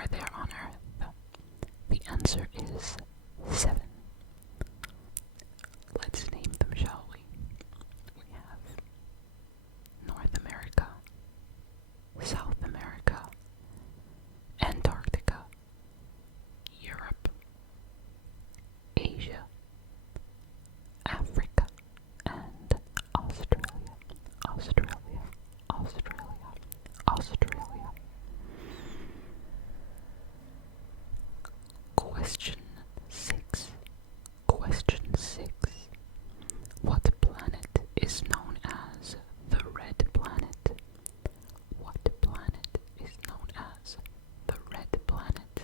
are there on Earth? The answer is 7. Let's name them, shall we? We have North America, South America, Antarctica, Europe, Asia, Africa, and Australia. Australia, Australia, Australia. Question 6. Question 6. What planet is known as the Red Planet? What planet is known as the Red Planet?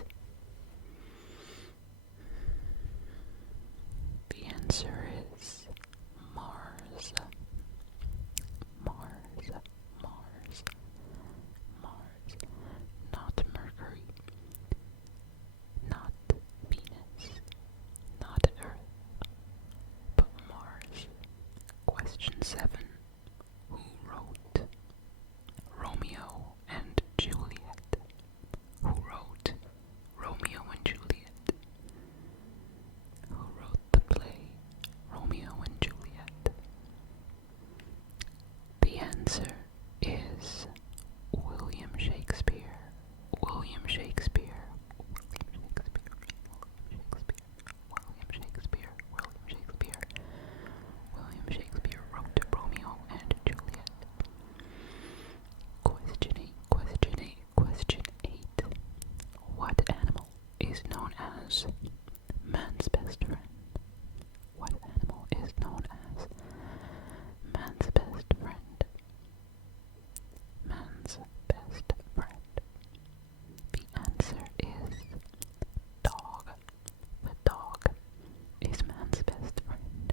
The answer is Mars. Mars, Mars, Mars. Not Mercury, not Venus, not Earth, but Mars. Question 7. Who wrote Romeo and Juliet? Who wrote Romeo and Juliet? Who wrote the play Romeo and Juliet? The answer is William Shakespeare. William Shakespeare. William Shakespeare. William Shakespeare. William Shakespeare wrote Romeo and Juliet. Question 8. Question 8. Question 8. What animal is known as man's best friend? What animal is known as man's best friend? Man's best friend. The answer is dog. The dog is man's best friend.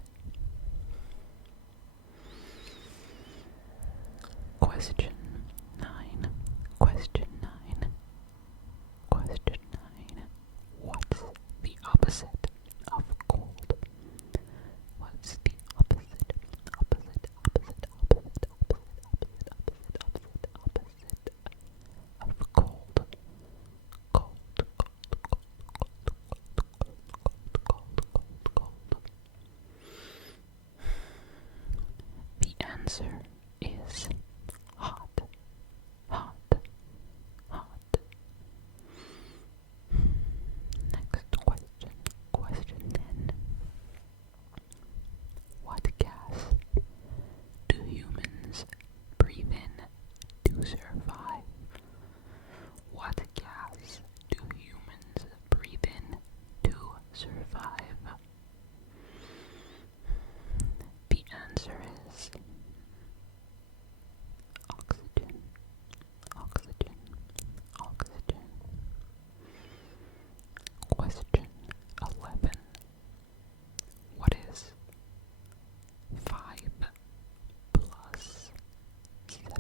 Question 9. Question 9. Question 9. What's the opposite of cold? What's the opposite of cold? Cold. The answer is hot. Next question. Question 10. What gas do humans breathe in to survive? What gas do humans breathe in to survive? The answer is oxygen. Question 11. What is 5 plus 7?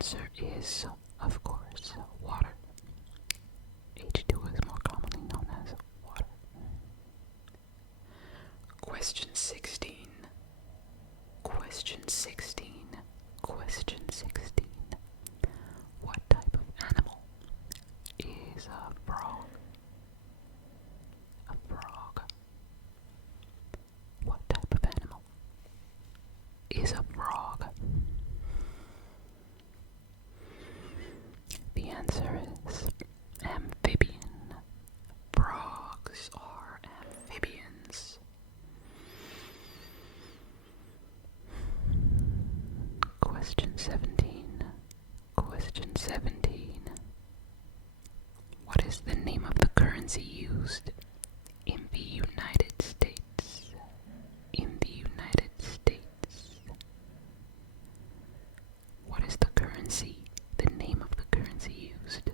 answer is, of course, water. H2 is more commonly known as water. Question 16. Question 16. Question 16. What type of animal is a frog? A frog. What type of animal is a frog? The answer is amphibian. Frogs are amphibians. Question 17. Question 17. What is the name of the currency used in the United States? In the United States. What is the currency? The name of the currency used?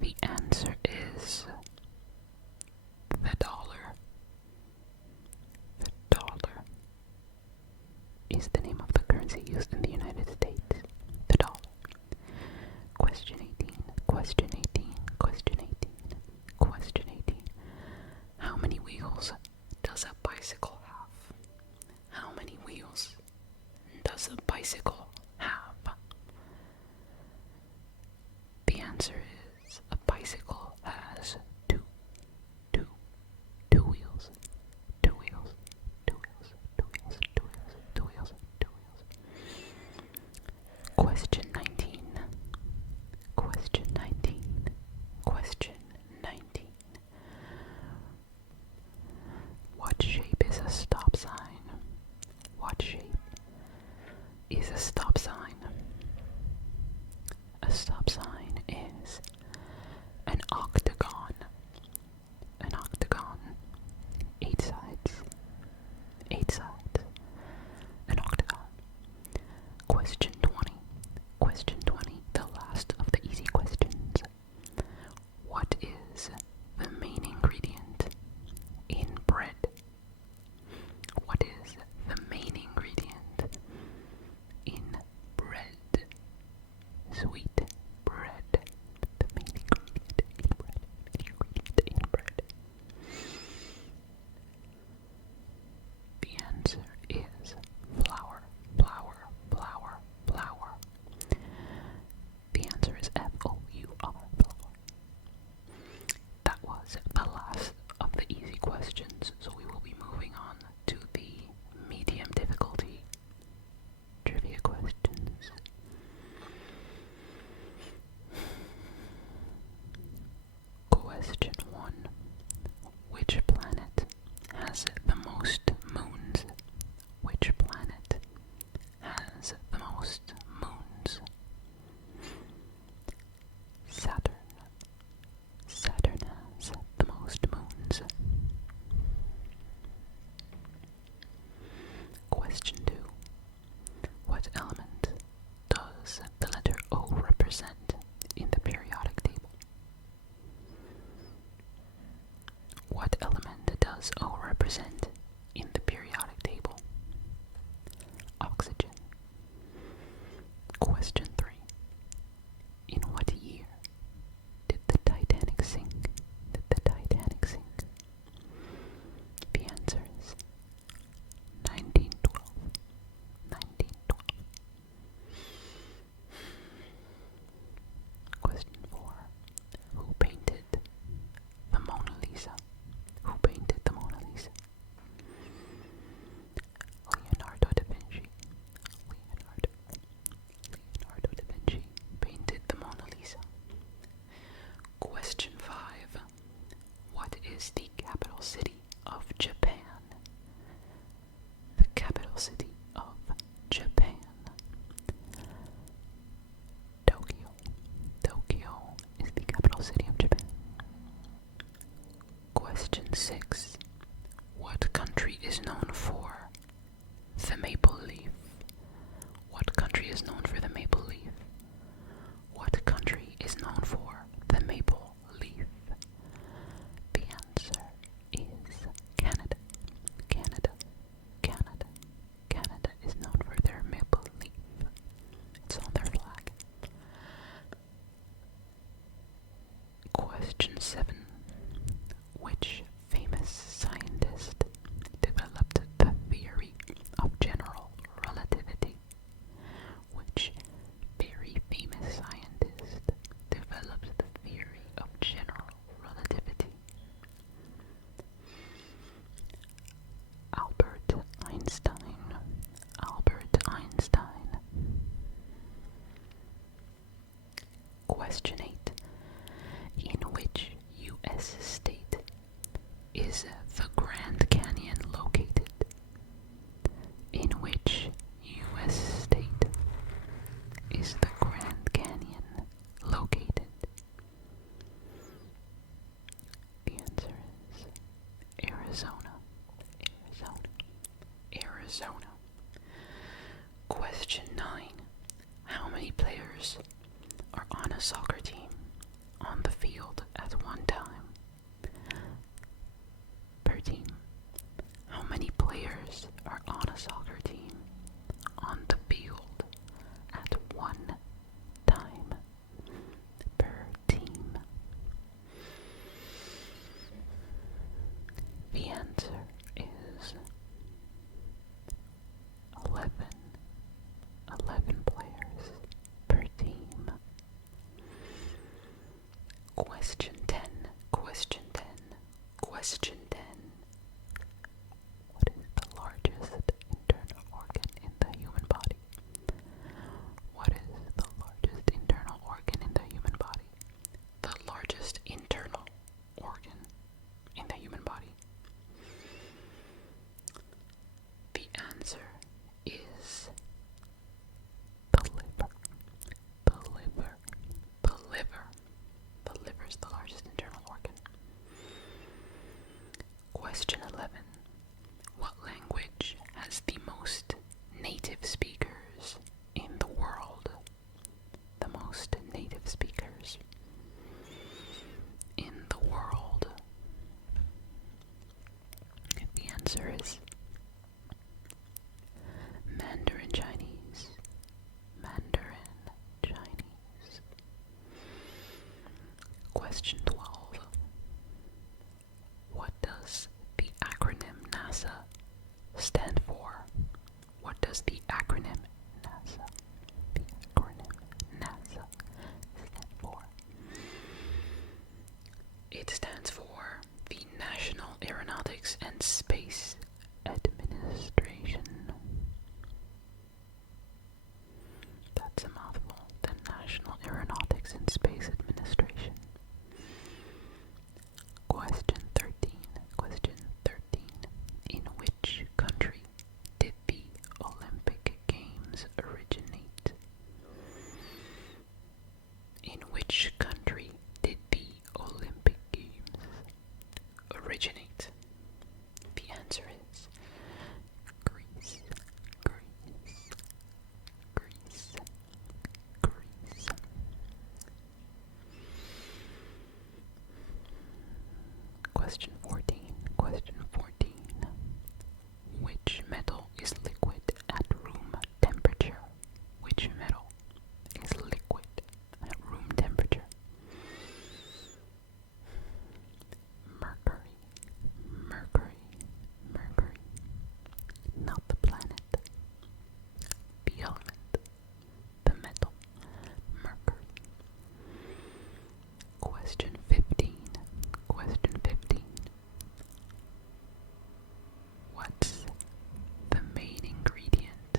The answer is the dollar. The dollar is the name of the currency used in the United States. The dollar. Question 18. Question 18. Question 18. Question 18. How many wheels does a bicycle have? How many wheels does a bicycle have? The answer is a bicycle has two wheels. Two wheels. Two wheels. Two wheels. Two wheels. Two wheels. Two wheels. Question 19. Question 19. Question 19. What shape is a stop sign? What shape is a stop Arizona. Question 9. How many players are on a soccer team on the field at one time? Per team. How many players are on a soccer team on the field at one time? Per team. The answer is 11. 11 players per team. Question 10. Question 10. Question 10. What is the largest internal organ in the human body? What is the largest internal organ in the human body? The largest internal organ in the human body. The answer is the liver. The liver. The liver. The liver is the largest internal organ. Question 11. What language has the most native speakers in the world? The most native speakers in the world. The answer is Mandarin Chinese. Mandarin Chinese. Question 12. What does the acronym NASA stand for? What does the acronym NASA stand for? It stands for the National Aeronautics and Space Administration. That's a mouthful. The National Aeronautics and Space Administration. Question 13. Question 13. In which country did the Olympic Games originate? In which country did the Olympic Games originate? The answer is Greece. Greece. Greece. Greece. Question 14. Question 14. Which metal is liquid at room temperature? Which metal is liquid at room temperature? Mercury. Mercury. Mercury. Not the planet. The element. The metal. Mercury. Question 15. Question 15. What's the main ingredient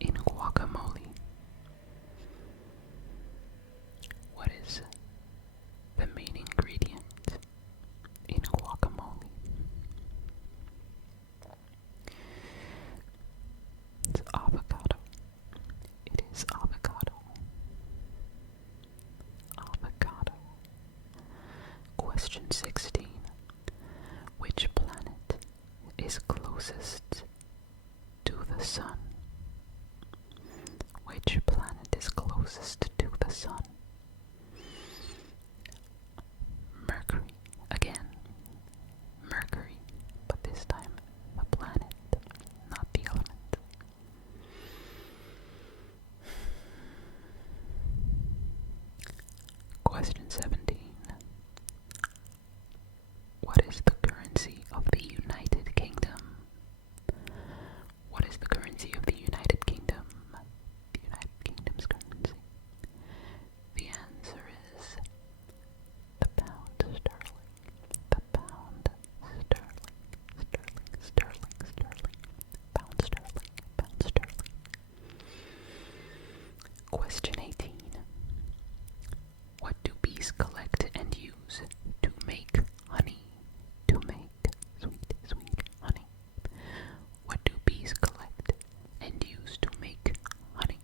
in guacamole? What is the main ingredient in guacamole? It's avocado. It is avocado. Avocado. Question 16. Which planet is closest to the sun? Which planet is closest to the sun? Mercury. Again. Mercury. But this time the planet, not the element. Question 17. What is the currency of the United Kingdom? What is the currency of the United Kingdom? The United Kingdom's currency. The answer is the pound sterling. The pound sterling. Sterling. Pound sterling. Question 18. What do bees collect and use to make honey? To make sweet honey. What do bees collect and use to make honey?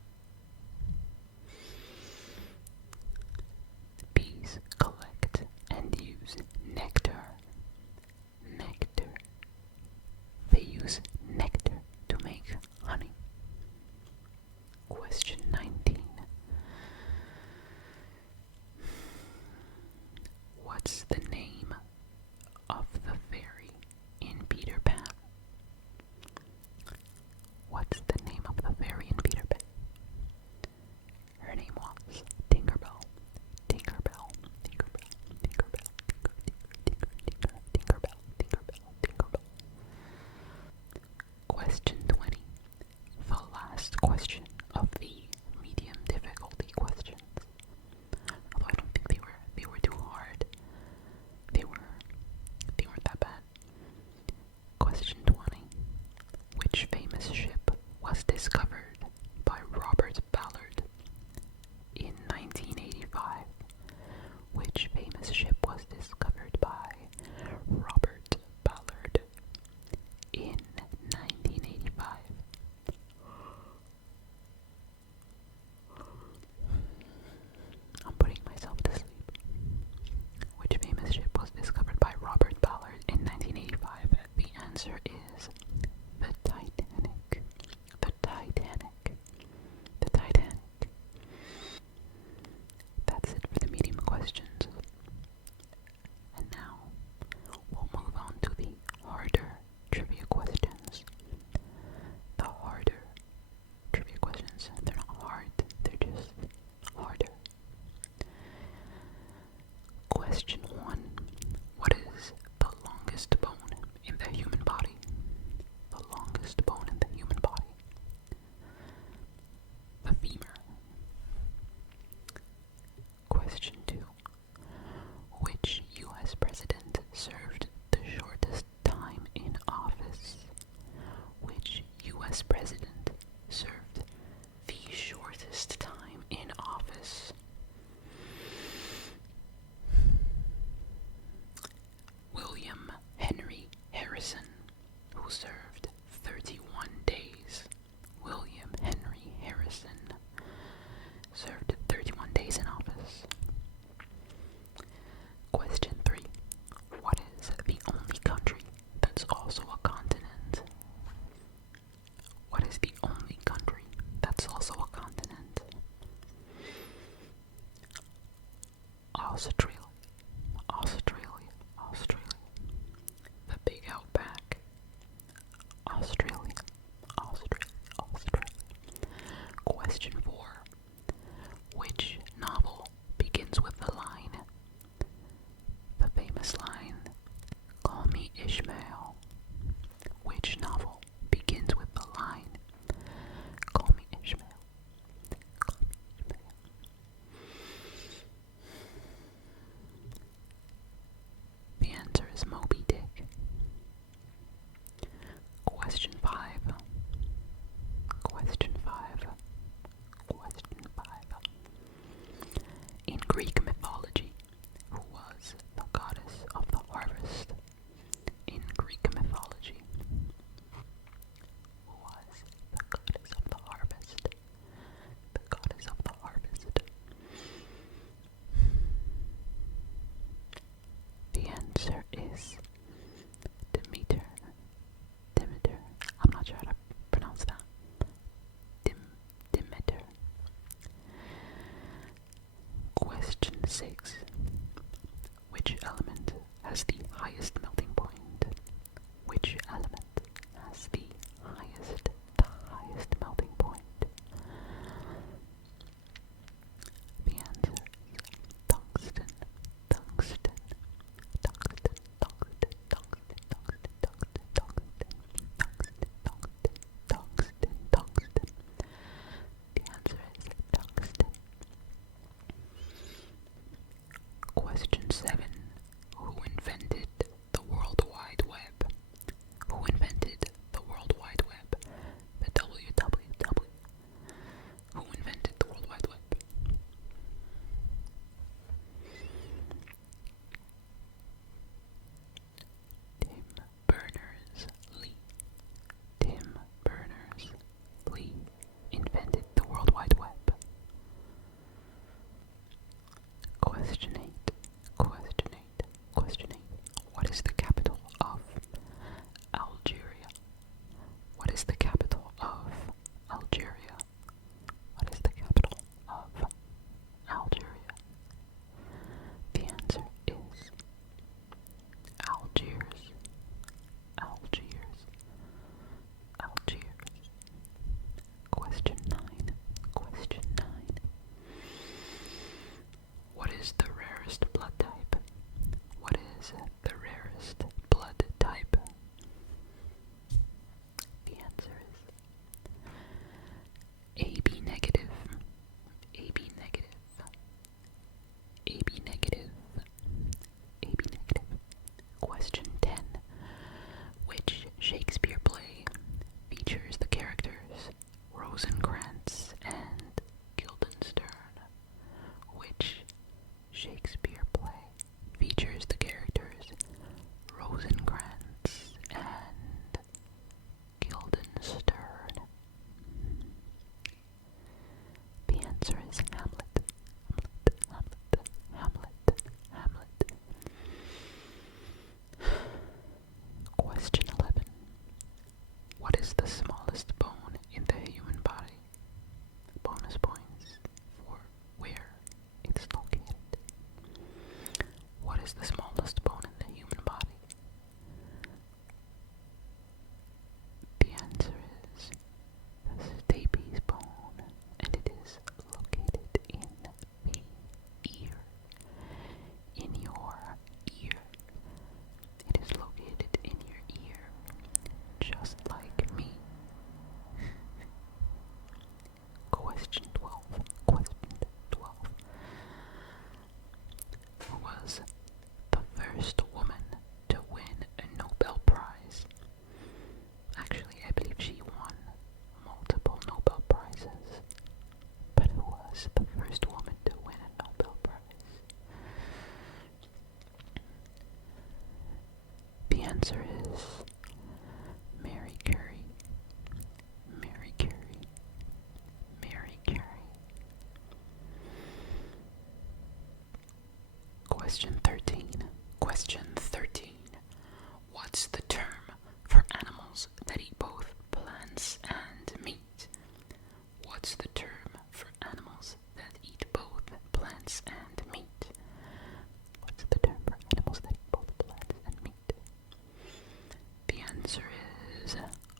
Bees collect and use nectar. Nectar. They use nectar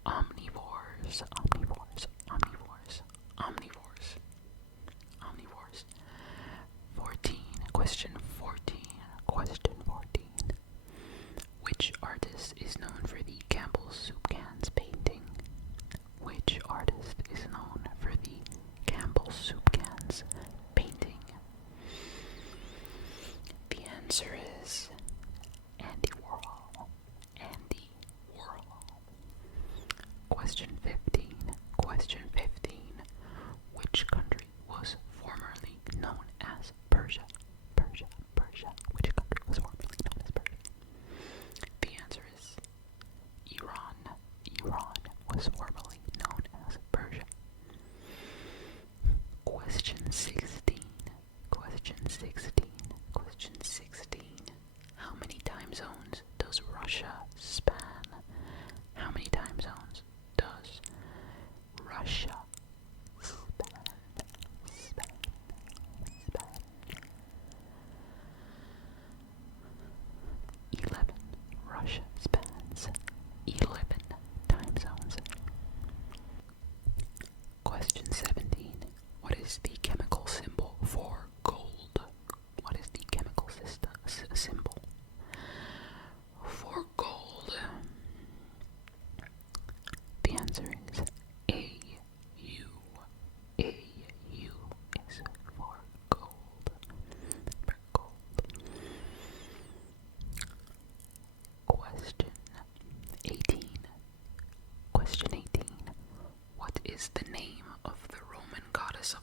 Omnivores, omnivores, omnivores, omnivores, omnivores. 14, question 14, question 14. Which artist is known for the Campbell's Soup Cans painting? Which artist is known for the Campbell's Soup Cans painting? The answer is Andy Warhol. Andy Warhol. Question 15. Question 15. Which country was formerly known as Persia? Persia, Persia. Which country was formerly known as Persia? The answer is Iran. Iran was formerly known as Persia. Question 16. Question 16. Question 16. How many time zones does Russia span? How many time zones does Russia span? 11. Russia spans 11 time zones. Question 17. What is the chemical symbol for gold? What is the chemical symbol for gold? The answer is AU. AU is for gold. For gold. Question 18. Question 18. What is the name of the Roman goddess of